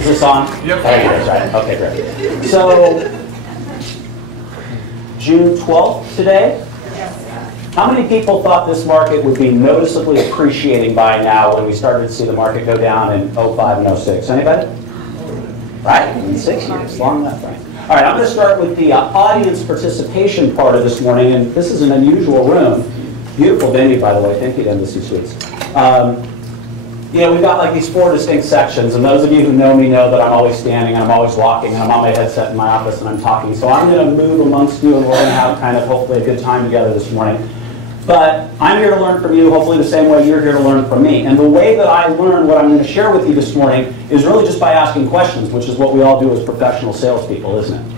Is this on? Yep. There it is, right? Okay, great. So, June 12th today. How many people thought this market would be noticeably appreciating by now when we started to see the market go down in 05 and 06? Anybody? Right? In 6 years. Long enough, right? All right, I'm going to start with the audience participation part of this morning, and this is an unusual room. Beautiful venue, by the way. Thank you to Embassy Suites. You know, we've got like these 4 distinct sections, and those of you who know me know that I'm always standing, and I'm always walking, and I'm on my headset in my office, and I'm talking. So I'm going to move amongst you, and we're going to have kind of hopefully a good time together this morning. But I'm here to learn from you, hopefully the same way you're here to learn from me. And the way that I learn what I'm going to share with you this morning is really just by asking questions, which is what we all do as professional salespeople, isn't it?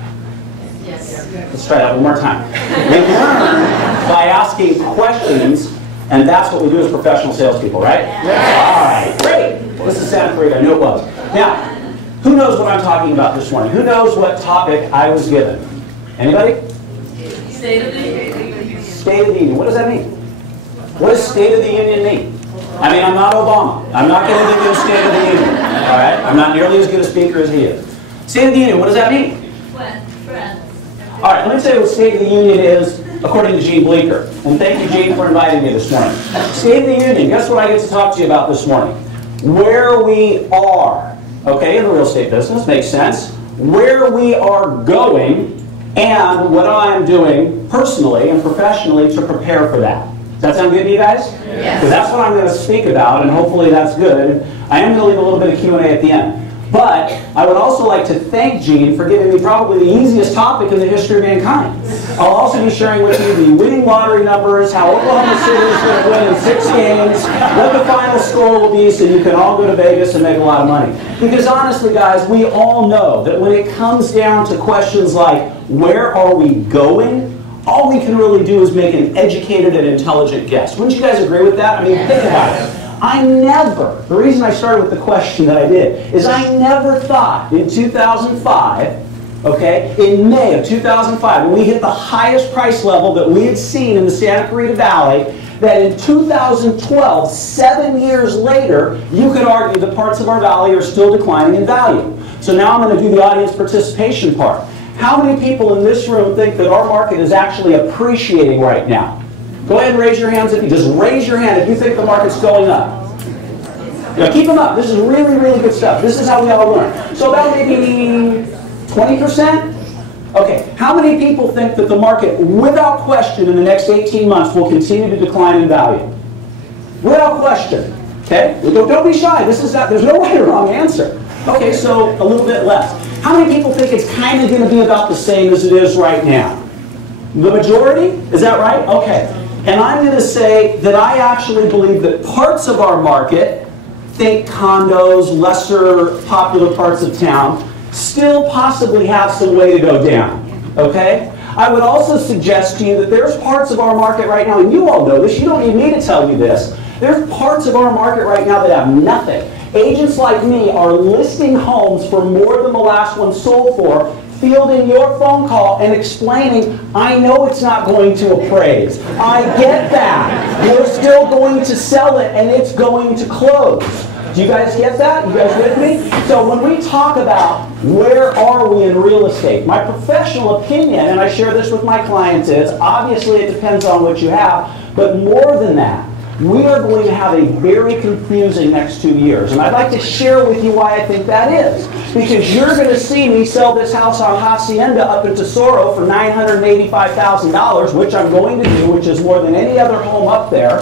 Yes. Let's try that one more time. We learn by asking questions, and that's what we do as professional salespeople, right? Yes. All right, great. Well, this is sounding great. I knew it was. Now, who knows what I'm talking about this morning? Who knows what topic I was given? Anybody? State of the Union. State of the Union. What does that mean? What does State of the Union mean? I mean, I'm not Obama. I'm not going to give you a State of the Union. All right? I'm not nearly as good a speaker as he is. State of the Union, what does that mean? Friends. All right, let me tell you what State of the Union is according to Gene Bleeker. And thank you, Gene, for inviting me this morning. State of the Union, guess what I get to talk to you about this morning? Where we are, okay, in the real estate business, makes sense. Where we are going, and what I'm doing personally and professionally to prepare for that. Does that sound good to you guys? Yes. Because that's what I'm going to speak about, and hopefully that's good. I am going to leave a little bit of Q&A at the end. But I would also like to thank Gene for giving me probably the easiest topic in the history of mankind. I'll also be sharing with you the winning lottery numbers, how Oklahoma City is going to win in 6 games, what the final score will be so you can all go to Vegas and make a lot of money. Because honestly, guys, we all know that when it comes down to questions like, where are we going? All we can really do is make an educated and intelligent guess. Wouldn't you guys agree with that? I mean, think about it. The reason I started with the question that I did, is I never thought in 2005, okay, in May of 2005, when we hit the highest price level that we had seen in the Santa Clarita Valley, that in 2012, 7 years later, you could argue that parts of our valley are still declining in value. So now I'm going to do the audience participation part. How many people in this room think that our market is actually appreciating right now? Go ahead and raise your hands if you just raise your hand if you think the market's going up. Now keep them up. This is really, really good stuff. This is how we all learn. So about maybe 20%? Okay. How many people think that the market, without question, in the next 18 months will continue to decline in value? Without question. Okay? Don't be shy. This is not, there's no right or wrong answer. Okay, so a little bit less. How many people think it's kind of going to be about the same as it is right now? The majority? Is that right? Okay. And I'm going to say that I actually believe that parts of our market, think condos, lesser popular parts of town, still possibly have some way to go down. Okay? I would also suggest to you that there's parts of our market right now, and you all know this, you don't need me to tell you this, there's parts of our market right now that have nothing. Agents like me are listing homes for more than the last one sold for, fielding your phone call and explaining, I know it's not going to appraise. I get that. We're still going to sell it and it's going to close. Do you guys get that? You guys with me? So when we talk about where are we in real estate, my professional opinion, and I share this with my clients, is obviously it depends on what you have, but more than that, we are going to have a very confusing next 2 years. And I'd like to share with you why I think that is. Because you're going to see me sell this house on Hacienda up in Tesoro for $985,000, which I'm going to do, which is more than any other home up there.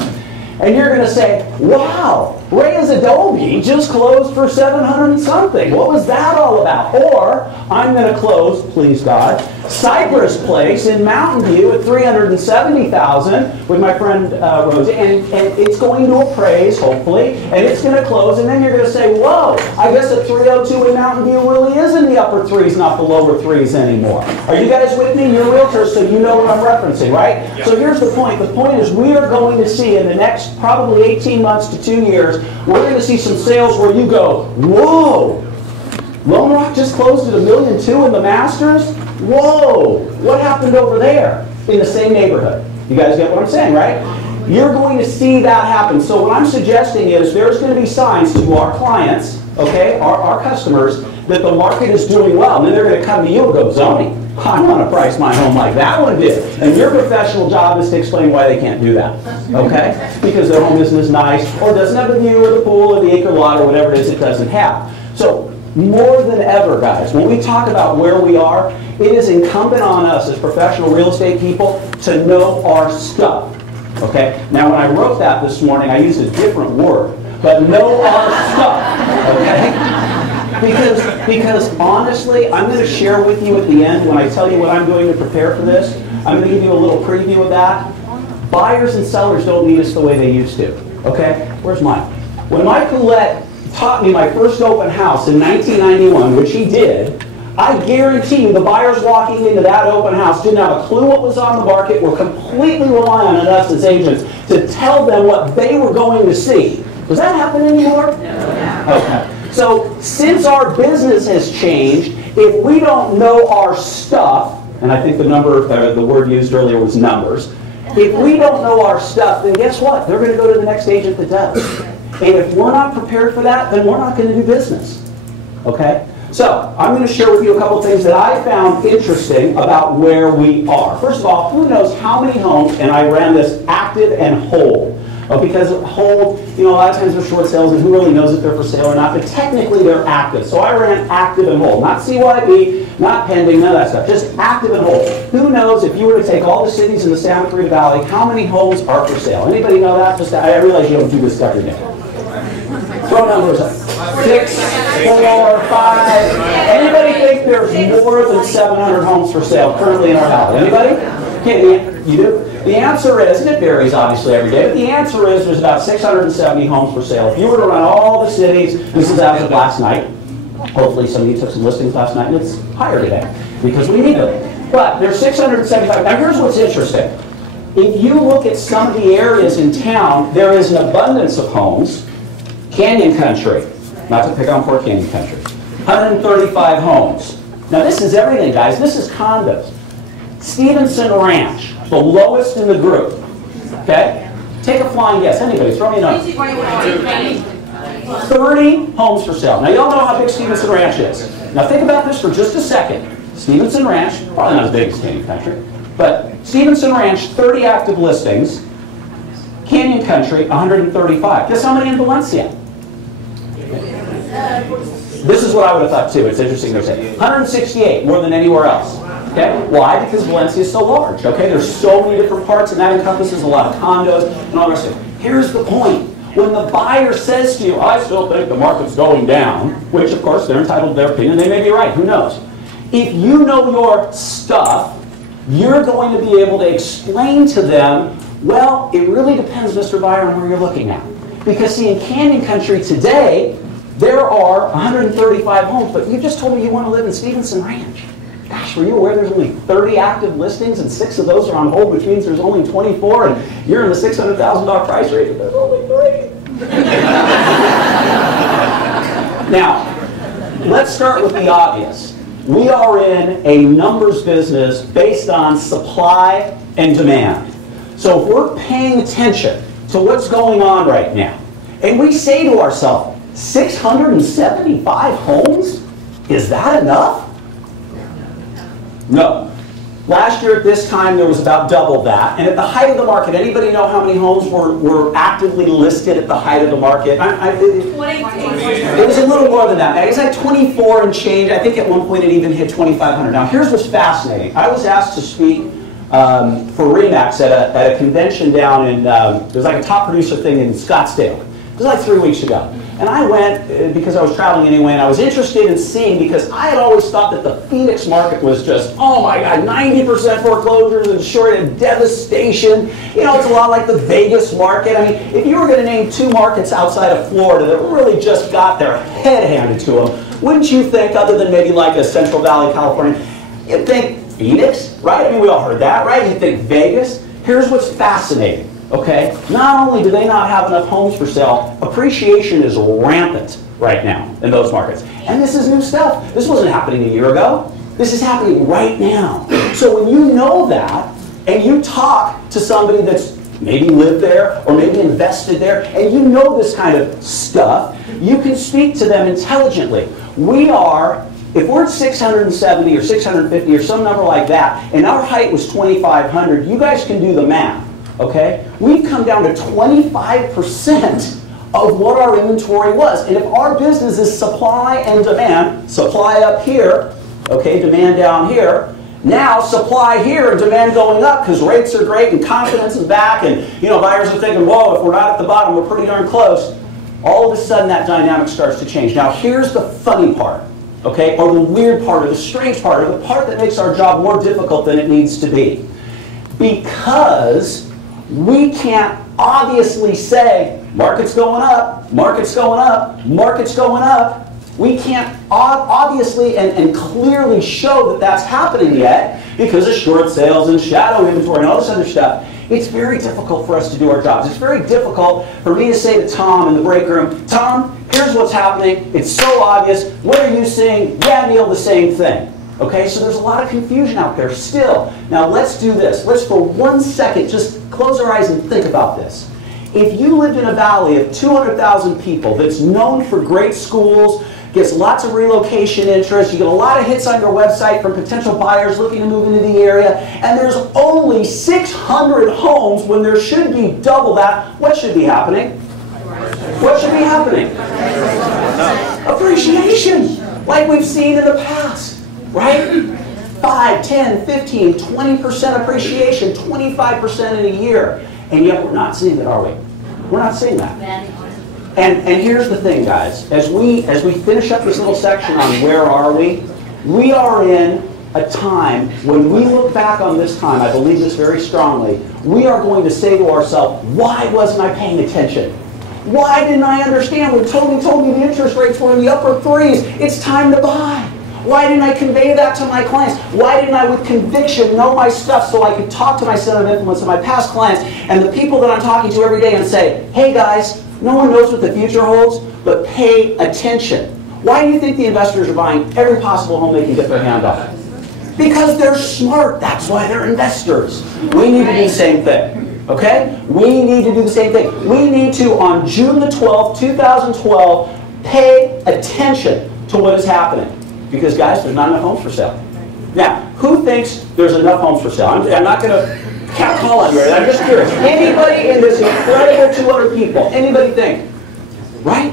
And you're going to say, wow, Reyes Adobe just closed for 700 and something. What was that all about? Or I'm going to close, please God, Cypress Place in Mountain View at $370,000 with my friend Rosie, and it's going to appraise, hopefully, and it's going to close, and then you're going to say, whoa, I guess a 302 in Mountain View really is in the upper threes, not the lower threes anymore. Are you guys with me? You're realtors, so you know what I'm referencing, right? Yep. So here's the point. The point is we are going to see in the next probably 18 months to 2 years, we're going to see some sales where you go, whoa, Lone Rock just closed at $1.2 million in the Masters? Whoa, what happened over there in the same neighborhood? You guys get what I'm saying, right? You're going to see that happen. So what I'm suggesting is there's going to be signs to our clients, okay, our customers, that the market is doing well. And then they're going to come to you and go, zoning, I want to price my home like that one did. And your professional job is to explain why they can't do that, okay? Because their home isn't nice, or doesn't have the view, or the pool, or the acre lot, or whatever it is it doesn't have. So more than ever, guys, when we talk about where we are, it is incumbent on us as professional real estate people to know our stuff, okay? Now, when I wrote that this morning, I used a different word, but know our stuff, okay? Because honestly, I'm going to share with you at the end, when I tell you what I'm doing to prepare for this, I'm going to give you a little preview of that. Buyers and sellers don't need us the way they used to, okay? Where's Mike? When Mike Ouellette taught me my first open house in 1991, which he did, I guarantee you the buyers walking into that open house didn't have a clue what was on the market, were completely reliant on us as agents to tell them what they were going to see. Does that happen anymore? No. Okay. So since our business has changed, if we don't know our stuff, and I think the word used earlier was numbers, if we don't know our stuff, then guess what? They're going to go to the next agent that does. And if we're not prepared for that, then we're not going to do business. Okay? So I'm going to share with you a couple of things that I found interesting about where we are. First of all, who knows how many homes, and I ran this active and hold. Because hold, a lot of times they're short sales, and who really knows if they're for sale or not, but technically they're active. So I ran active and hold, not CYB, not pending, none of that stuff, just active and hold. Who knows if you were to take all the cities in the Santa Clarita Valley, how many homes are for sale? Anybody know that? Just, I realize you don't do this every day. Throw numbers up. 6, 4, 5. Anybody think there's more than 700 homes for sale currently in our valley? Anybody? Okay, you do? The answer is, and it varies obviously every day, but the answer is there's about 670 homes for sale. If you were to run all the cities, this is as of last night. Hopefully some of you took some listings last night, and it's higher today because we need them. But there's 675. Now here's what's interesting. If you look at some of the areas in town, there is an abundance of homes. Canyon Country, not to pick on poor Canyon Country, 135 homes. Now this is everything, guys. This is condos. Stevenson Ranch, the lowest in the group. Okay? Take a flying guess. Anybody, throw me a number. 30 homes for sale. Now you all know how big Stevenson Ranch is. Now think about this for just a second. Stevenson Ranch, probably not as big as Canyon Country, but Stevenson Ranch, 30 active listings. Canyon Country, 135. Guess how many in Valencia? This is what I would have thought too. It's interesting to say. 168, more than anywhere else. Okay? Why? Because Valencia is so large. Okay? There's so many different parts, and that encompasses a lot of condos and all the rest of it. Here's the point. When the buyer says to you, I still think the market's going down, which of course they're entitled to their opinion, they may be right, who knows? If you know your stuff, you're going to be able to explain to them, well, it really depends, Mr. Buyer, on where you're looking at. Because see, in Canyon Country today, there are 135 homes, but you just told me you want to live in Stevenson Ranch. Gosh, were you aware there's only 30 active listings and 6 of those are on hold, which means there's only 24, and you're in the $600,000 price range, and there's only 3. Now, let's start with the obvious. We are in a numbers business based on supply and demand. So if we're paying attention to what's going on right now, and we say to ourselves, 675 homes? Is that enough? No. Last year at this time there was about double that. And at the height of the market, anybody know how many homes were actively listed at the height of the market? It was a little more than that. It was like 24 and change. I think at one point it even hit 2,500. Now here's what's fascinating. I was asked to speak for RE/MAX at a convention down in, there's like a top producer thing in Scottsdale. It was like 3 weeks ago. And I went because I was traveling anyway, and I was interested in seeing, because I had always thought that the Phoenix market was just, oh my God, 90% foreclosures and short and devastation. You know, it's a lot like the Vegas market. I mean, if you were going to name 2 markets outside of Florida that really just got their head handed to them, wouldn't you think, other than maybe like a Central Valley, California, you'd think Phoenix, right? I mean, we all heard that, right? You'd think Vegas. Here's what's fascinating. Okay, not only do they not have enough homes for sale, appreciation is rampant right now in those markets. And this is new stuff. This wasn't happening a year ago. This is happening right now. So when you know that, and you talk to somebody that's maybe lived there, or maybe invested there, and you know this kind of stuff, you can speak to them intelligently. We are, if we're at 670 or 650 or some number like that, and our height was 2,500, you guys can do the math, okay? We've come down to 25% of what our inventory was. And if our business is supply and demand, supply up here, okay, demand down here, now supply here and demand going up because rates are great and confidence is back and buyers are thinking, whoa, if we're not at the bottom, we're pretty darn close. All of a sudden that dynamic starts to change. Now here's the funny part, okay, or the weird part, or the strange part, or the part that makes our job more difficult than it needs to be. Because we can't obviously say, market's going up, market's going up, market's going up. We can't obviously and clearly show that that's happening yet because of short sales and shadow inventory and all this other stuff. It's very difficult for us to do our jobs. It's very difficult for me to say to Tom in the break room, Tom, here's what's happening. It's so obvious. What are you seeing? Yeah, Neal, the same thing. Okay, so there's a lot of confusion out there still. Now let's do this. Let's for 1 second just close our eyes and think about this. If you lived in a valley of 200,000 people that's known for great schools, gets lots of relocation interest, you get a lot of hits on your website from potential buyers looking to move into the area, and there's only 600 homes when there should be double that, what should be happening? What should be happening? Appreciation, like we've seen in the past, right? 5, 10, 15, 20% appreciation, 25% in a year. And yet we're not seeing it, are we? We're not seeing that. And here's the thing, guys. As we finish up this little section on where are we are in a time when we look back on this time, I believe this very strongly, we are going to say to ourselves, why wasn't I paying attention? Why didn't I understand when Tony told me the interest rates were in the upper 3s? It's time to buy. Why didn't I convey that to my clients? Why didn't I, with conviction, know my stuff so I could talk to my center of influence and my past clients and the people that I'm talking to every day and say, hey guys, no one knows what the future holds, but pay attention. Why do you think the investors are buying every possible home they can get their hand on? Because they're smart. That's why they're investors. We need to do the same thing. Okay? We need to do the same thing. We need to, on June the 12th, 2012, pay attention to what is happening. Because, guys, there's not enough homes for sale. Now, who thinks there's enough homes for sale? I'm not going to call on you. I'm just curious. Anybody in this incredible 200 people, anybody think? Right?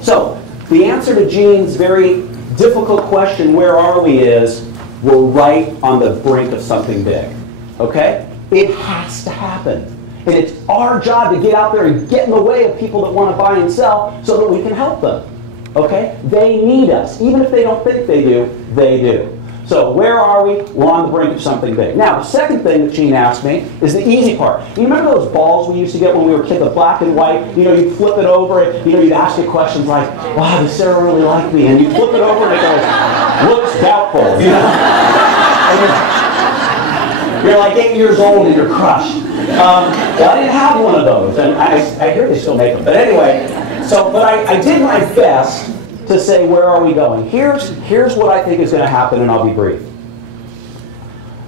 So, the answer to Gene's very difficult question, where are we, is we're right on the brink of something big. Okay? It has to happen. And it's our job to get out there and get in the way of people that want to buy and sell so that we can help them. Okay? They need us. Even if they don't think they do, they do. So where are we? We're on the brink of something big. Now, the second thing that Gene asked me is the easy part. You remember those balls we used to get when we were kids, the black and white? You'd flip it over, you'd ask it questions like, wow, does Sarah really like me? And you'd flip it over and it goes, looks doubtful. And you're like 8 years old and you're crushed. Well, I didn't have one of those, and I hear they still make them. But anyway, but I did my best to say, where are we going? Here's what I think is going to happen, and I'll be brief.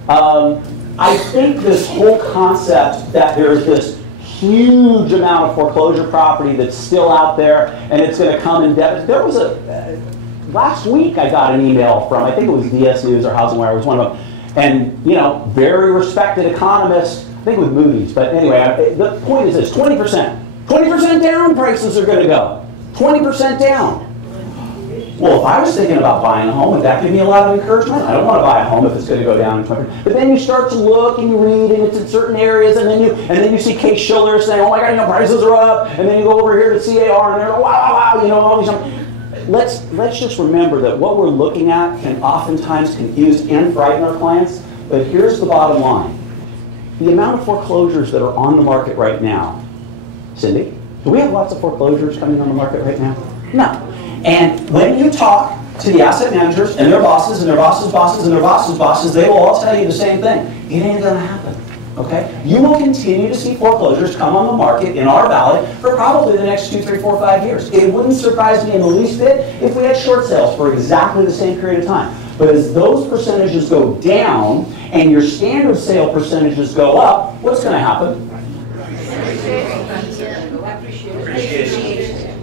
I think this whole concept that there's this huge amount of foreclosure property that's still out there, and it's going to come in depth. There was last week I got an email from, I think it was DS News or Housing Wire, it was one of them, and very respected economist, I think with Moody's, but anyway, the point is this, 20%. 20% down prices are going to go. 20% down. Well, if I was thinking about buying a home, would that give me a lot of encouragement? I don't want to buy a home if it's going to go down in 20%. But then you start to look and you read, and it's in certain areas, and then you see Case Schiller saying, oh my God, prices are up, and then you go over here to CAR, and they're like, wow, all these. Let's just remember that what we're looking at can oftentimes confuse and frighten our clients. But here's the bottom line: the amount of foreclosures that are on the market right now. Cindy, do we have lots of foreclosures coming on the market right now? No. And when you talk to the asset managers and their bosses and their bosses' bosses and their bosses' bosses, they will all tell you the same thing. It ain't going to happen. Okay? You will continue to see foreclosures come on the market in our valley for probably the next 2, 3, 4, 5 years. It wouldn't surprise me in the least bit if we had short sales for exactly the same period of time. But as those percentages go down and your standard sale percentages go up, what's going to happen?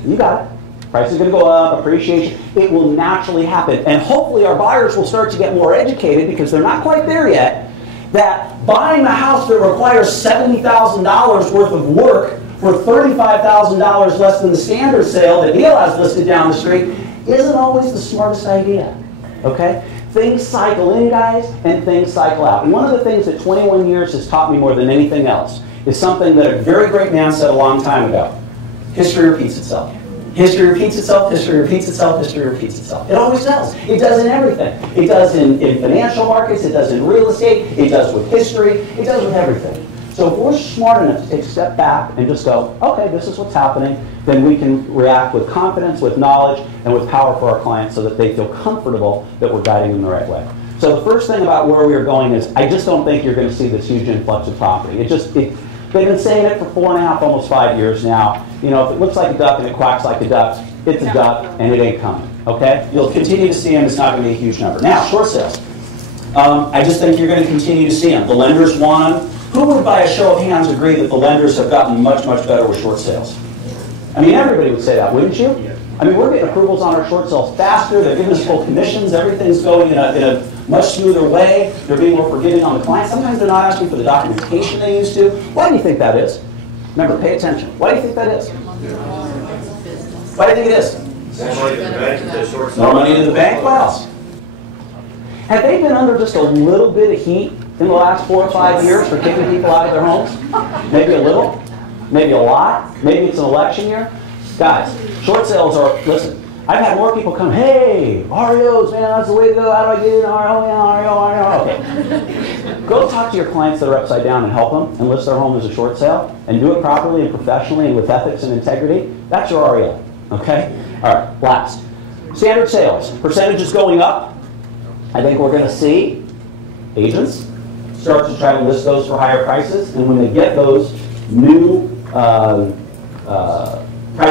You got it. Price is going to go up, appreciation. It will naturally happen. And hopefully our buyers will start to get more educated, because they're not quite there yet, that buying a house that requires $70,000 worth of work for $35,000 less than the standard sale that Neal has listed down the street isn't always the smartest idea. Okay? Things cycle in, guys, and things cycle out. And one of the things that 21 years has taught me more than anything else is something that a very great man said a long time ago. History repeats itself. History repeats itself, history repeats itself, history repeats itself. It always does. It does in everything. It does in financial markets, it does in real estate, it does with history, it does with everything. So if we're smart enough to take a step back and just go, okay, this is what's happening, then we can react with confidence, with knowledge, and with power for our clients so that they feel comfortable that we're guiding them the right way. So the first thing about where we are going is, I just don't think you're going to see this huge influx of property. They've been saying it for 4.5, almost 5 years now. You know, if it looks like a duck and it quacks like a duck, it's a duck and it ain't coming, okay? You'll continue to see them. It's not going to be a huge number. Now, short sales. I just think you're going to continue to see them. The lenders want them. Who would, by a show of hands, agree that the lenders have gotten much, much better with short sales? I mean, everybody would say that, wouldn't you? I mean, we're getting approvals on our short sales faster. They're giving us full commissions. Everything's going in a much smoother way. They're being more forgiving on the client. Sometimes they're not asking for the documentation they used to. Why do you think that is? Remember, pay attention. Why do you think that is? Why do you think it is? More money to the bank? What else? Have they been under just a little bit of heat in the last 4 or 5 years for kicking people out of their homes? Maybe a little, maybe a lot, maybe it's an election year. Guys, short sales are, listen, I've had more people come, hey, REOs, man, that's the way to go. How do I get in REO? REO. Okay. Go talk to your clients that are upside down and help them and list their home as a short sale and do it properly and professionally and with ethics and integrity. That's your REO. Okay? All right, last. Standard sales. Percentage is going up. I think we're going to see agents start to try to list those for higher prices, and when they get those new price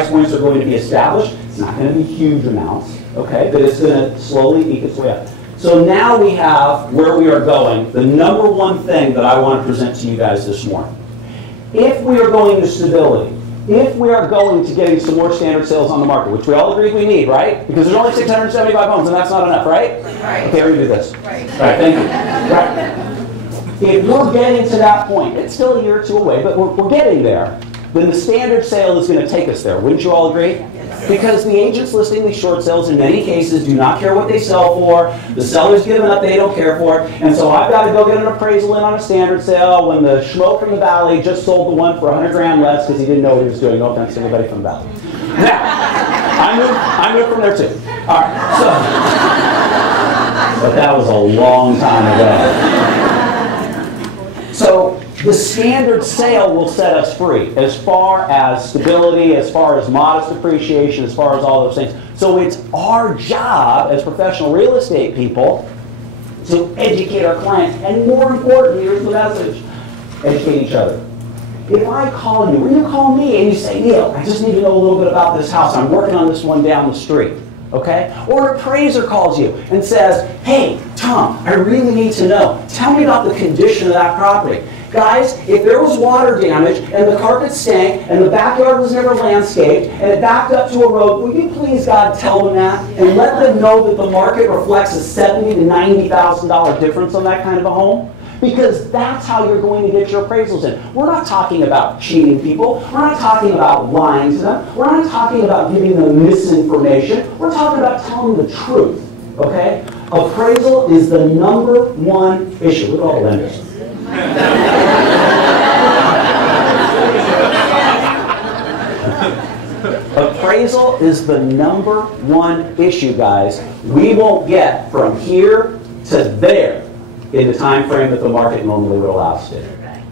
points are going to be established. It's not going to be huge amounts, okay, but it's going to slowly eke its way up. So now we have where we are going, the number one thing that I want to present to you guys this morning. If we are going to stability, if we are going to getting some more standard sales on the market, which we all agree we need, right? Because there's only 675 homes, and that's not enough, right? Right. Okay, we're going to do this. Right. All right, thank you. Right. If we're getting to that point, it's still a year or two away, but we're getting there, then the standard sale is going to take us there. Wouldn't you all agree? Because the agents listing these short sales in many cases do not care what they sell for. The seller's giving up, they don't care for it. And so I've got to go get an appraisal in on a standard sale when the schmo from the valley just sold the one for 100 grand less because he didn't know what he was doing. No offense to anybody from the valley. Now, I moved from there too. All right, so, but that was a long time ago. So the standard sale will set us free as far as stability, as far as modest appreciation, as far as all those things. So it's our job as professional real estate people to educate our clients. And more importantly, here's the message, educate each other. If I call you, or you call me and you say, Neal, I just need to know a little bit about this house. I'm working on this one down the street. Okay? Or an appraiser calls you and says, hey, Tom, I really need to know. Tell me about the condition of that property. Guys, if there was water damage and the carpet stank and the backyard was never landscaped and it backed up to a road, will you please, God, tell them that and let them know that the market reflects a $70,000 to $90,000 difference on that kind of a home? Because that's how you're going to get your appraisals in. We're not talking about cheating people. We're not talking about lying to them. We're not talking about giving them misinformation. We're talking about telling the truth, okay? Appraisal is the #1 issue. Look at all the lenders. Appraisal is the #1 issue, guys. We won't get from here to there in the time frame that the market normally would allow us to.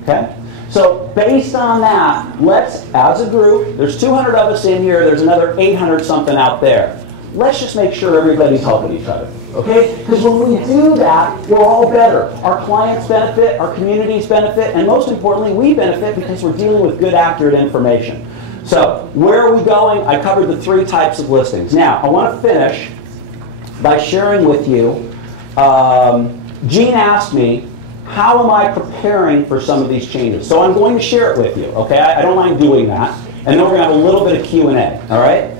Okay? So based on that, let's, as a group, there's 200 of us in here, there's another 800 something out there. Let's just make sure everybody's helping each other. Okay? Because when we do that, we're all better. Our clients benefit, our communities benefit, and most importantly, we benefit because we're dealing with good, accurate information. So, where are we going? I covered the 3 types of listings. Now, I want to finish by sharing with you, Gene asked me, how am I preparing for some of these changes? So I'm going to share it with you, okay? I don't mind doing that. And then we're going to have a little bit of Q&A, all right?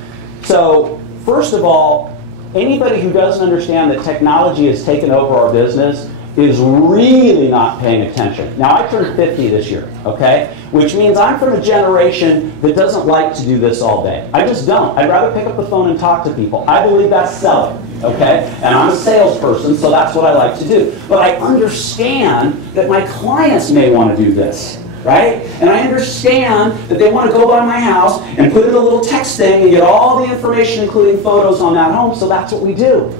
So, first of all, anybody who doesn't understand that technology has taken over our business is really not paying attention. Now, I turned 50 this year, okay? Which means I'm from a generation that doesn't like to do this all day. I just don't. I'd rather pick up the phone and talk to people. I believe that's selling, okay? And I'm a salesperson, so that's what I like to do. But I understand that my clients may want to do this, right? And I understand that they want to go by my house and put in a little text thing and get all the information, including photos, on that home, so that's what we do.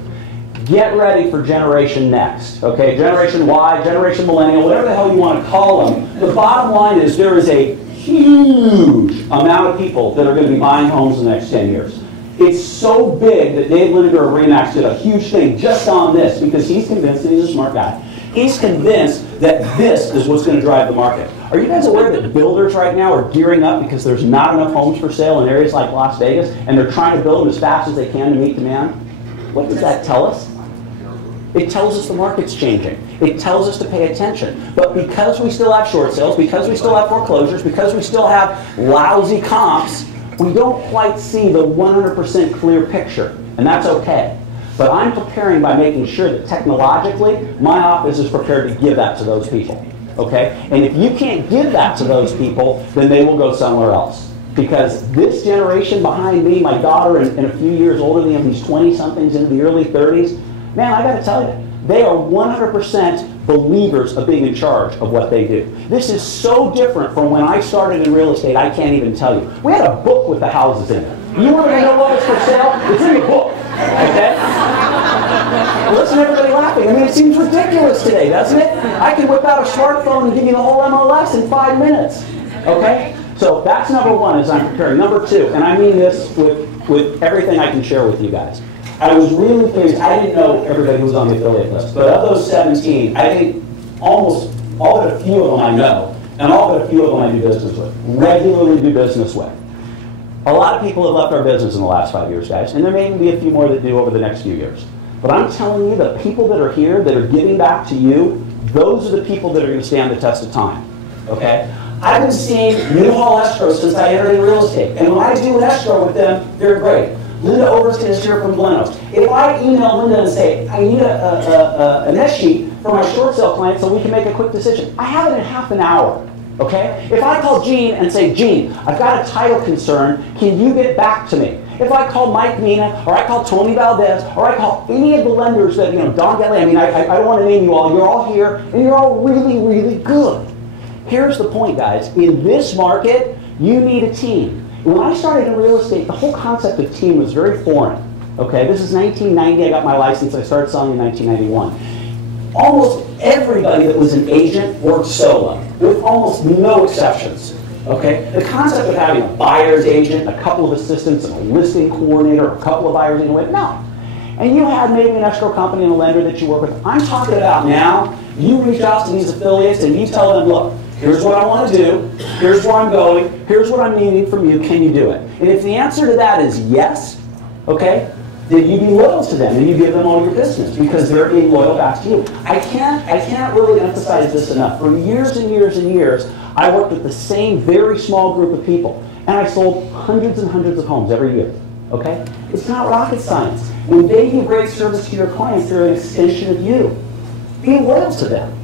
Get ready for Generation Next, okay? Generation Y, Generation Millennial, whatever the hell you want to call them. The bottom line is there is a huge amount of people that are going to be buying homes in the next 10 years. It's so big that Dave Lineker of RE/MAX did a huge thing just on this because he's convinced, and he's a smart guy, he's convinced that this is what's going to drive the market. Are you guys aware that builders right now are gearing up because there's not enough homes for sale in areas like Las Vegas, and they're trying to build them as fast as they can to meet demand? What does that tell us? It tells us the market's changing. It tells us to pay attention. But because we still have short sales, because we still have foreclosures, because we still have lousy comps, we don't quite see the 100% clear picture. And that's okay. But I'm preparing by making sure that technologically, my office is prepared to give that to those people. Okay? And if you can't give that to those people, then they will go somewhere else. Because this generation behind me, my daughter and a few years older than him, he's 20-somethings into the early 30s, man, I got to tell you, they are 100% believers of being in charge of what they do. This is so different from when I started in real estate, I can't even tell you. We had a book with the houses in it. You want to know what was for sale? It's in the book. Okay? Listen to everybody laughing. I mean, it seems ridiculous today, doesn't it? I can whip out a smartphone and give you the whole MLS in 5 minutes. Okay? So that's number one as I'm preparing. Number two, and I mean this with everything I can share with you guys. I was really pleased. I didn't know everybody who was on the affiliate list, but of those 17, I think almost all but a few of them I know, and all but a few of them I do business with, regularly do business with. A lot of people have left our business in the last 5 years, guys, and there may even be a few more that do over the next few years. But I'm telling you, the people that are here, that are giving back to you, those are the people that are going to stand the test of time, okay? I've been seeing New Hall escrow since I entered in real estate, and when I do an escrow with them, they're great. Linda Overton is here from Glenos. If I email Linda and say, I need an S sheet for my short sale client so we can make a quick decision, I have it in half an hour, okay? If I call Gene and say, Gene, I've got a title concern, can you get back to me? If I call Mike Mina, or I call Tony Valdez, or I call any of the lenders that, Don Gelly, I mean, I don't want to name you all, you're all here, and you're all really, really good. Here's the point, guys. In this market, you need a team. When I started in real estate, the whole concept of team was very foreign. Okay, this is 1990, I got my license, I started selling in 1991. Almost everybody that was an agent worked solo, with almost no exceptions. Okay, the concept of having a buyer's agent, a couple of assistants, and a listing coordinator, a couple of buyers in a way, no. And you had maybe an escrow company and a lender that you work with. I'm talking about now, you reach out to these affiliates and you tell them, look, here's what I want to do, here's where I'm going, here's what I'm needing from you, can you do it? And if the answer to that is yes, okay, then you be loyal to them and you give them all your business because they're being loyal back to you. I can't really emphasize this enough. For years and years and years, I worked with the same very small group of people and I sold hundreds and hundreds of homes every year, okay? It's not rocket science. When they give great service to your clients, they're an extension of you. Be loyal to them.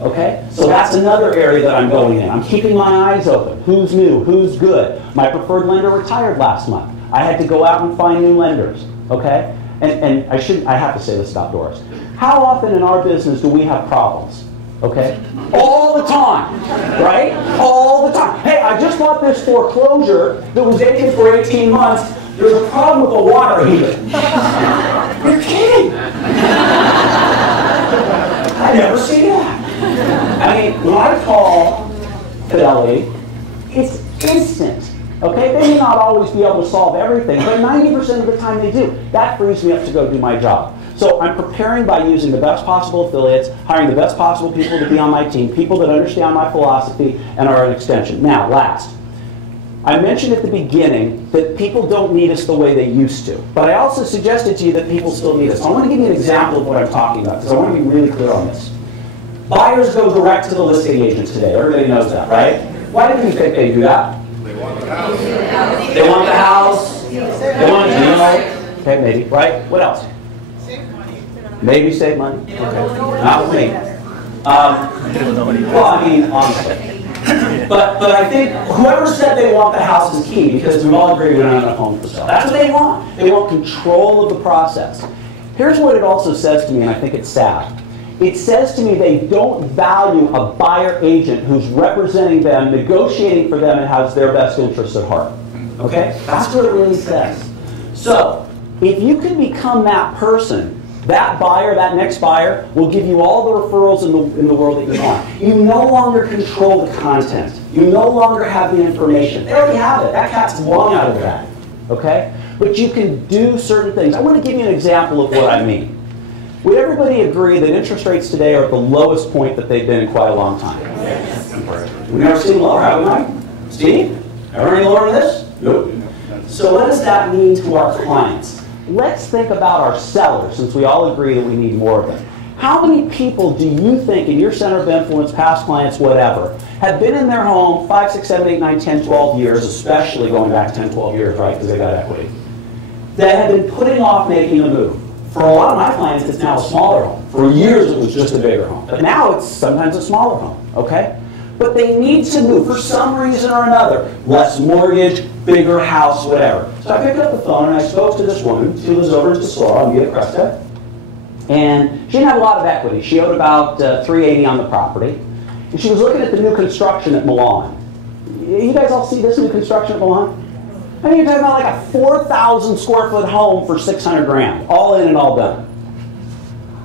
Okay? So that's another area that I'm going in. I'm keeping my eyes open. Who's new? Who's good? My preferred lender retired last month. I had to go out and find new lenders. Okay? And I have to say this about Doris. How often in our business do we have problems? Okay? All the time. Right? All the time. Hey, I just bought this foreclosure that was vacant for 18 months. There's a problem with the water heater. You're kidding. I never see that. I mean, when I call Fidelity, it's instant. Okay, they may not always be able to solve everything, but 90% of the time they do. That frees me up to go do my job. So I'm preparing by using the best possible affiliates, hiring the best possible people to be on my team, people that understand my philosophy and are an extension. Now, last. I mentioned at the beginning that people don't need us the way they used to, but I also suggested to you that people still need us. I want to give you an example of what I'm talking about, because I want to be really clear on this. Buyers go direct to the listing agents today. Everybody knows that, right? Why do you think they do that? They want the house. They want the house. They want to No? Okay, maybe. Right? What else? Maybe save money? Okay. Not with me. Well, I mean, honestly. But I think whoever said they want the house is key, because we've all agreed we don't have enough homes for sale. That's what they want. They want control of the process. Here's what it also says to me, and I think it's sad. It says to me they don't value a buyer agent who's representing them, negotiating for them, and has their best interests at heart. Okay? That's what it really says. So, if you can become that person, that buyer, that next buyer, will give you all the referrals in the world that you want. You no longer control the content. You no longer have the information. They already have it. That cat's long out of the bag. Okay? But you can do certain things. I want to give you an example of what I mean. Would everybody agree that interest rates today are at the lowest point that they've been in quite a long time? Yes. We've never seen lower, have we? Steve? Ever any lower than this? Nope. So what does that mean to our clients? Let's think about our sellers, since we all agree that we need more of them. How many people do you think in your center of influence, past clients, whatever, have been in their home 5, 6, 7, 8, 9, 10, 12 years, especially going back 10, 12 years, right, because they got equity, that have been putting off making a move? For a lot of my clients, it's now a smaller home. For years, it was just a bigger home. But now it's sometimes a smaller home, okay? But they need to move for some reason or another. Less mortgage, bigger house, whatever. So I picked up the phone and I spoke to this woman. She lives over in Tesoro on Via Cresta. And she didn't have a lot of equity. She owed about $380 on the property. And she was looking at the new construction at Milan. You guys all see this new construction at Milan? I mean, you're talking about like a 4,000 square foot home for 600 grand, all in and all done.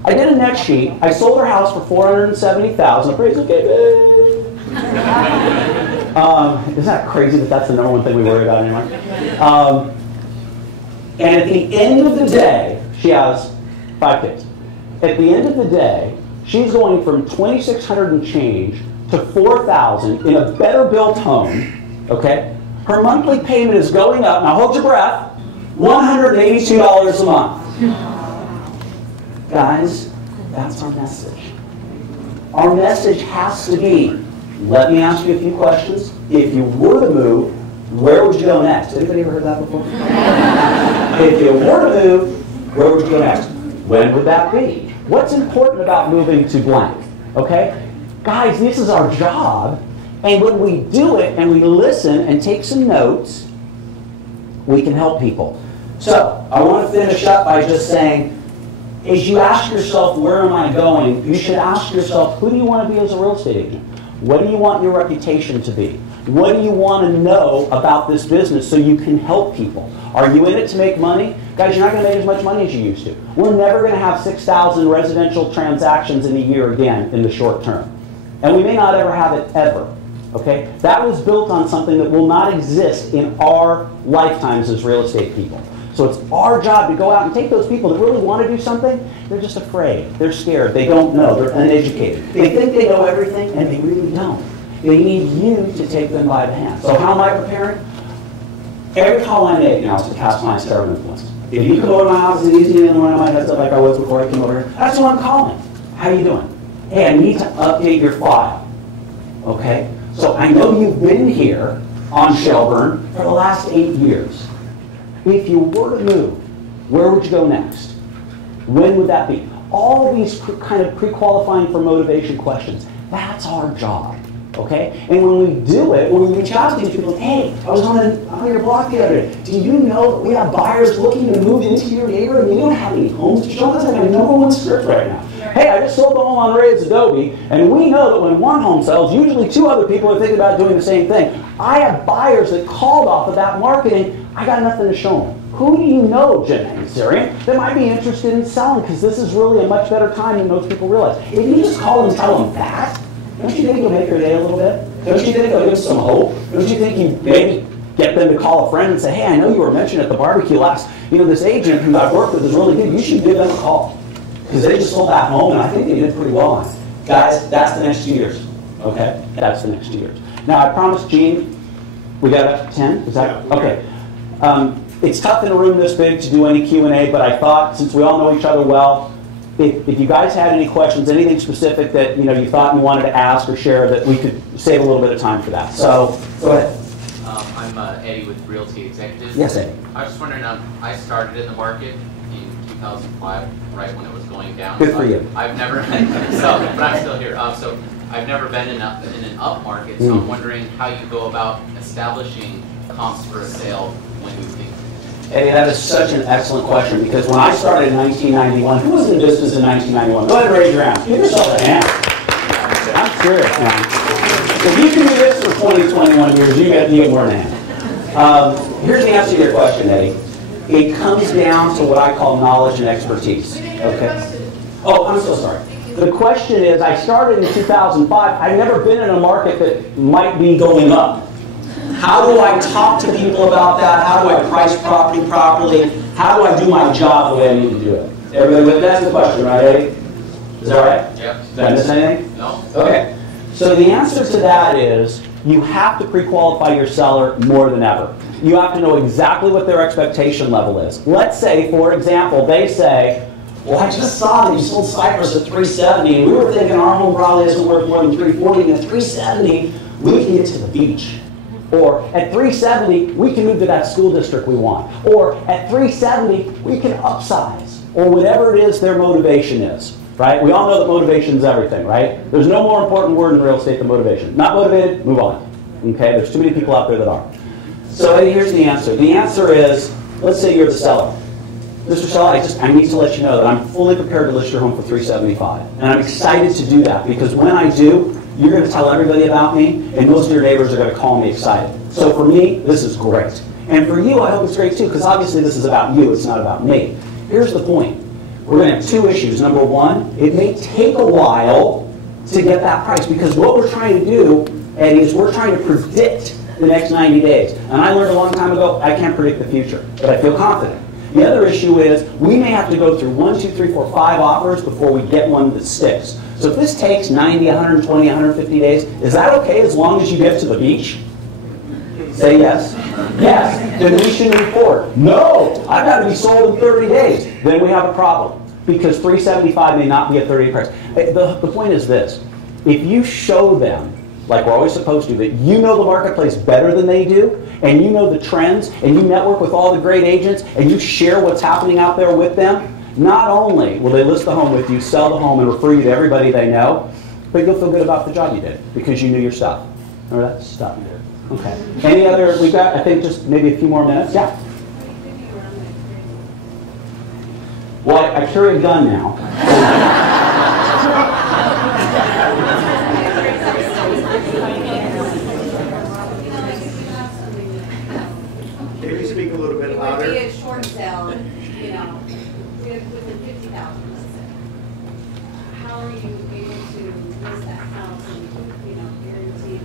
I did a next sheet. I sold her house for 470,000. Appraisal came in. Isn't that crazy that that's the number one thing we worry about anymore? And at the end of the day, she has 5 kids. At the end of the day, she's going from 2,600 and change to 4,000 in a better built home, okay? Her monthly payment is going up, now hold your breath, $182 a month. Guys, that's our message. Our message has to be, let me ask you a few questions. If you were to move, where would you go next? Anybody ever heard that before? If you were to move, where would you go next? When would that be? What's important about moving to blank? Okay? Guys, this is our job. And when we do it and we listen and take some notes, we can help people. So, I want to finish up by just saying, as you ask yourself, where am I going? You should ask yourself, who do you want to be as a real estate agent? What do you want your reputation to be? What do you want to know about this business so you can help people? Are you in it to make money? Guys, you're not going to make as much money as you used to. We're never going to have 6,000 residential transactions in a year again in the short term. And we may not ever have it ever. Okay? That was built on something that will not exist in our lifetimes as real estate people. So it's our job to go out and take those people that really want to do something. They're just afraid. They're scared. They don't know. They're uneducated. They think they know everything, and they really don't. They need you to take them by the hand. So how am I preparing? Every call I make now is to cast my sphere of influence. If you come over to my house, it's easy to run my heads up like I was before I came over here. That's what I'm calling. How you doing? Hey, I need to update your file. Okay? So I know you've been here on Shelburne for the last 8 years. If you were to move, where would you go next? When would that be? All these kind of pre-qualifying for motivation questions. That's our job. Okay? And when we do it, when we reach out to these people, hey, I was on your block the other day. Do you know that we have buyers looking to move into your neighborhood and you don't have any homes to show? That's like my #1 script right now. Hey, I just sold the home on Ray's Adobe, and we know that when one home sells, usually 2 other people are thinking about doing the same thing. I have buyers that called off of that marketing. I got nothing to show them. Who do you know, Jen and Syrian, that might be interested in selling? Because this is really a much better time than most people realize. If you just call and tell them that, don't you think you'll make their day a little bit? Don't you think it'll give them some hope? Don't you think you maybe get them to call a friend and say, hey, I know you were mentioned at the barbecue last, this agent who I've worked with is really good. You should give them a call. Because they just sold that home, and I think they did pretty well on it. Guys, that's the next 2 years. Okay? That's the next 2 years. Now, I promised Gene, we got up to 10? Is that? Yeah. Okay. It's tough in a room this big to do any Q&A, but I thought, since we all know each other well, if you guys had any questions, anything specific that you thought you wanted to ask or share, that we could save a little bit of time for that. So, go ahead. I'm Eddie with Realty Executives. Yes, Eddie. I was just wondering, I started in the market in 2005, right when it was going down. Good for you. I've never, but I'm still here. So I've never been in an up market, so I'm wondering how you go about establishing comps for a sale when you think. Eddie, that is such an excellent question, because when I started in 1991, who was in business in 1991? Go ahead and raise your hand. Give yourself a hand. I'm serious, man. If you can do this for 20, 21 years, you get more than a hand. Here's the answer to your question, Eddie. It comes down to what I call knowledge and expertise. Okay? Oh, I'm so sorry. The question is, I started in 2005. I've never been in a market that might be going up. How do I talk to people about that? How do I price property properly? How do I do my job the way I need to do it? Everybody, that's the question, right, Eddie? Is that right? Yep. Did I miss anything? No. Okay. So the answer to that is, you have to pre-qualify your seller more than ever. You have to know exactly what their expectation level is. Let's say, for example, they say, well, I just saw that you sold Cypress at 370, and we were thinking our home probably isn't worth more than 340, and at 370, we can get to the beach. Or at 370, we can move to that school district we want. Or at 370, we can upsize. Or whatever it is their motivation is, right? We all know that motivation is everything, right? There's no more important word in real estate than motivation. Not motivated, move on. Okay, there's too many people out there that are. So here's the answer. The answer is, let's say you're the seller. Mr. Seller, I need to let you know that I'm fully prepared to list your home for $375. And I'm excited to do that, because when I do, you're going to tell everybody about me, and most of your neighbors are going to call me excited. So for me, this is great. And for you, I hope it's great too, because obviously this is about you, it's not about me. Here's the point. We're going to have two issues. Number one, it may take a while to get that price, because what we're trying to do, Eddie, is we're trying to predict the next 90 days. And I learned a long time ago, I can't predict the future, but I feel confident. The other issue is, we may have to go through 1, 2, 3, 4, 5 offers before we get one that sticks. So if this takes 90, 120, 150 days, is that okay as long as you get to the beach? Say yes. Yes. Then we should move forward. No, I've got to be sold in 30 days. Then we have a problem, because 375 may not be a 30-day price. The point is this. If you show them, like we're always supposed to, that you know the marketplace better than they do, and you know the trends, and you network with all the great agents, and you share what's happening out there with them, not only will they list the home with you, sell the home, and refer you to everybody they know, but you'll feel good about the job you did, because you knew your stuff. Remember that? Stuff. Okay. Any other, we've got, I think, just maybe a few more minutes. Yeah? Well, I carry a gun now. Can you speak a little bit louder? It would be a short sale, you know, within 50,000, let's say. How are you able to list that house and, you know, guarantee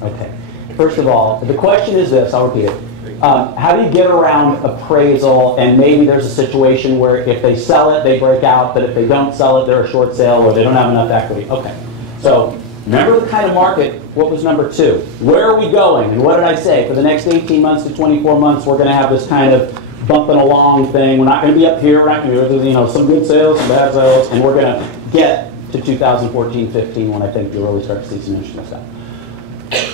that? Okay. First of all, the question is this, I'll repeat it. How do you get around appraisal, and maybe there's a situation where if they sell it, they break out, but if they don't sell it, they're a short sale, or they don't have enough equity? Okay. So remember the kind of market. What was number 2? Where are we going? And what did I say? For the next 18 months to 24 months, we're going to have this kind of bumping along thing. We're not going to be up here. We're not going to be, some good sales, some bad sales, and we're going to get to 2014, 15, when I think you'll really start to see some interesting stuff.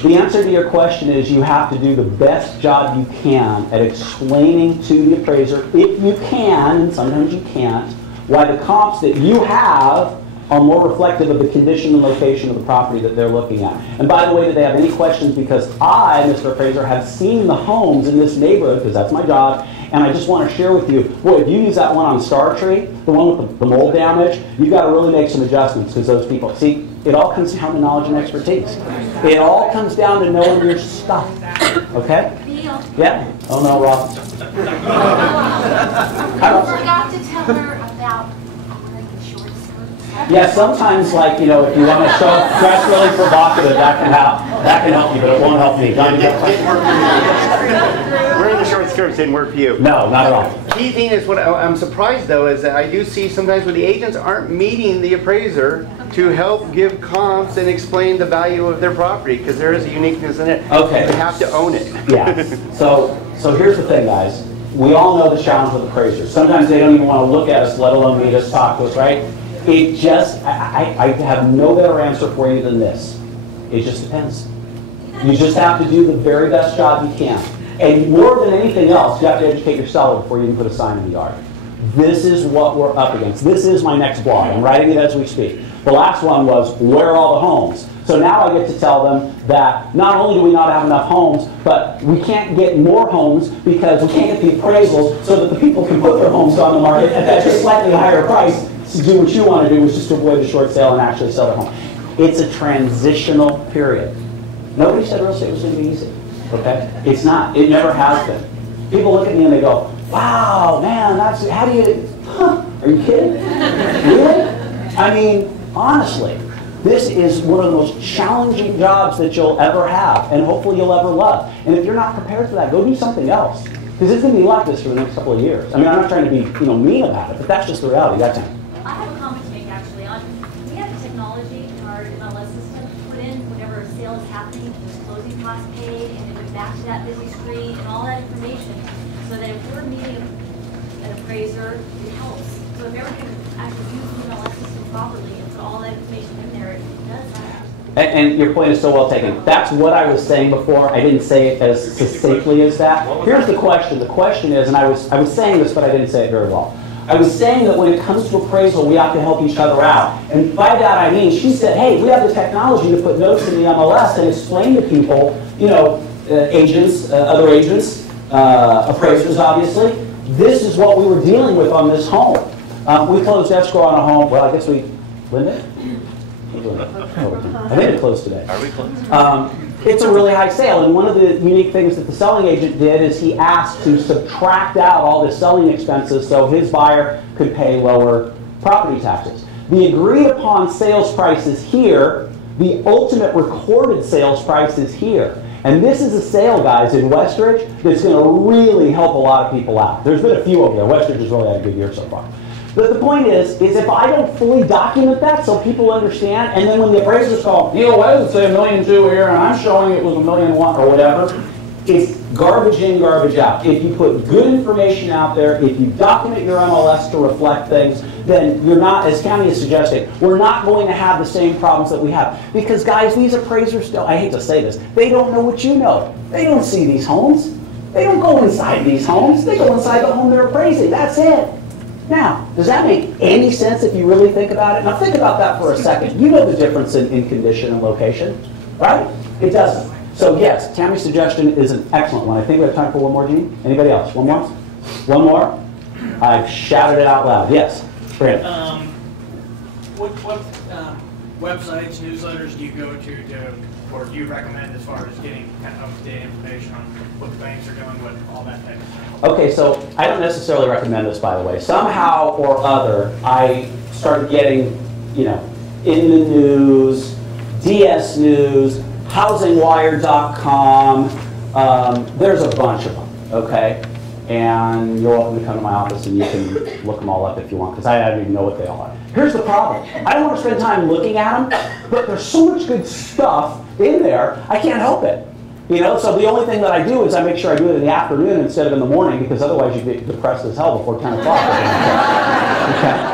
The answer to your question is, you have to do the best job you can at explaining to the appraiser, if you can, and sometimes you can't, why the comps that you have are more reflective of the condition and location of the property that they're looking at. And by the way, do they have any questions? Because I, Mr. Appraiser, have seen the homes in this neighborhood, because that's my job, and I just want to share with you, boy, if you use that one on Star Tree, the one with the mold damage, you've got to really make some adjustments, because those people, see, it all comes down to knowledge and expertise. It all comes down to knowing your stuff. Okay? Neal. Yeah? Oh no, Rob. I forgot to tell her about wearing short skirts. Yeah, sometimes, like, if you want to dress really provocative, that can help you, but it won't help me. Wearing the short skirts didn't work for you. No, not at all. Key thing is, what I'm surprised though, is that I do see sometimes where the agents aren't meeting the appraiser to help give comps and explain the value of their property, because there is a uniqueness in it. Okay. You have to own it. Yeah. So here's the thing, guys. We all know the challenge with appraisers. Sometimes they don't even want to look at us, let alone meet us, talk to us, right? It just, I have no better answer for you than this. It just depends. You just have to do the very best job you can. And more than anything else, you have to educate your seller before you can put a sign in the yard. This is what we're up against. This is my next blog. I'm writing it as we speak. The last one was, where are all the homes? So now I get to tell them that not only do we not have enough homes, but we can't get more homes because we can't get the appraisals so that the people can put their homes on the market at that just slightly higher price to do what you want to do, which is to avoid the short sale and actually sell their home. It's a transitional period. Nobody said real estate was going to be easy. Okay? It's not. It never has been. People look at me and they go, wow, man, that's, how do you, huh, are you kidding? Really? I mean, honestly, this is one of the most challenging jobs that you'll ever have, and hopefully you'll ever love. And if you're not prepared for that, go do something else. Because it's going to be like this for the next couple of years. I mean, I'm not trying to be, mean about it, but that's just the reality. That's it. I have a comment to make actually on, we have the technology in our MLS system to put in whenever a sale is happening, there's closing costs paid, and it goes back to that busy screen and all that information, so that if we're meeting an appraiser, it helps. So if everyone can actually use the MLS system properly and put all that information in there, it does that. And your point is so well taken. That's what I was saying before. I didn't say it as succinctly as that. Here's the question. The question is, and I was saying this, but I didn't say it very well. I was saying that when it comes to appraisal, we have to help each other out. And by that I mean, she said, hey, we have the technology to put notes in the MLS and explain to people, agents, other agents, appraisers obviously, this is what we were dealing with on this home. We closed escrow on a home. Well, I guess we, Linda? I think it closed today. Are we closed? It's a really high sale, and one of the unique things that the selling agent did is he asked to subtract out all the selling expenses so his buyer could pay lower property taxes. The agreed upon sales price is here. The ultimate recorded sales price is here. And this is a sale, guys, in Westridge that's going to really help a lot of people out. There's been a few over there. Westridge has really had a good year so far. But the point is if I don't fully document that so people understand, and then when the appraisers call, Neal, why does it say $1.2 million here, and I'm showing it was $1.1 million or whatever, it's garbage in, garbage out. If you put good information out there, if you document your MLS to reflect things, then you're not, as County is suggesting, we're not going to have the same problems that we have. Because guys, these appraisers don't, I hate to say this, they don't know what you know. They don't see these homes. They don't go inside these homes. They go inside the home they're appraising. That's it. Now, does that make any sense if you really think about it? Now think about that for a second. You know the difference in condition and location, right? It doesn't. So yes, Tammy's suggestion is an excellent one. I think we have time for one more, Gene. Anybody else? One more? One more? I've shouted it out loud. Yes, Brandon. What websites, newsletters do you go to, or do you recommend as far as getting kind of up-to-date information on what the banks are doing with all that type of stuff? Okay, so I don't necessarily recommend this, by the way. Somehow or other, I started getting, in the news, DS News, HousingWire.com. There's a bunch of them, okay? And you're welcome to come to my office and you can look them all up if you want, because I don't even know what they all are. Here's the problem. I don't want to spend time looking at them, but there's so much good stuff in there, I can't help it. So the only thing that I do is I make sure I do it in the afternoon instead of in the morning, because otherwise you get depressed as hell before 10 o'clock. Okay.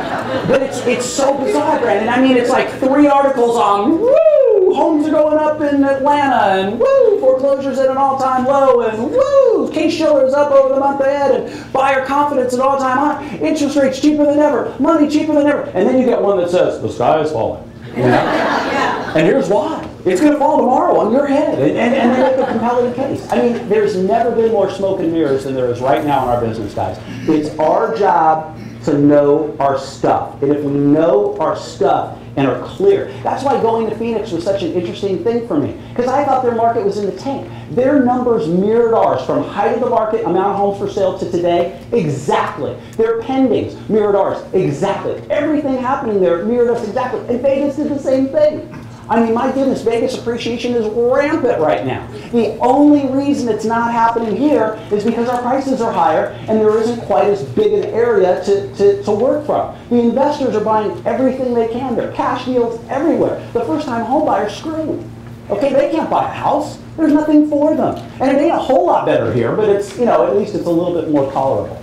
But it's so bizarre, Brandon. I mean, it's like 3 articles on, woo, homes are going up in Atlanta, and woo, foreclosures at an all-time low, and woo, case shillers up over the month ahead, and buyer confidence at all-time high, interest rates cheaper than ever, money cheaper than ever. And then you get one that says, the sky is falling. And here's why. It's going to fall tomorrow on your head. And they make a compelling case. I mean, there's never been more smoke and mirrors than there is right now in our business, guys. It's our job to know our stuff. And if we know our stuff and are clear, that's why going to Phoenix was such an interesting thing for me. Because I thought their market was in the tank. Their numbers mirrored ours from height of the market, amount of homes for sale to today, exactly. Their pendings mirrored ours, exactly. Everything happening there mirrored us exactly. And Vegas did the same thing. I mean, my goodness, Vegas appreciation is rampant right now. The only reason it's not happening here is because our prices are higher and there isn't quite as big an area to work from. The investors are buying everything they can. There are cash deals everywhere. The first-time home buyer's screwed. Okay, they can't buy a house. There's nothing for them. And it ain't a whole lot better here, but it's, at least it's a little bit more tolerable.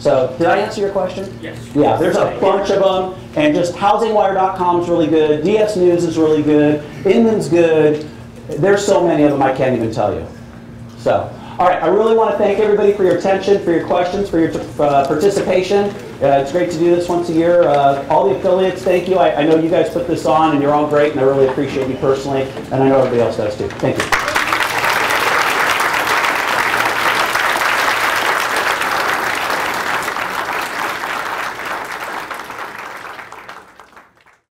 So, did I answer your question? Yes. Yeah, there's a bunch of them, and just HousingWire.com is really good, DS News is really good, Inman's good, There's so many of them I can't even tell you. So, all right, I really want to thank everybody for your attention, for your questions, for your participation. It's great to do this once a year. All the affiliates, thank you. I know you guys put this on and you're all great, and I really appreciate you personally, and I know everybody else does too. Thank you.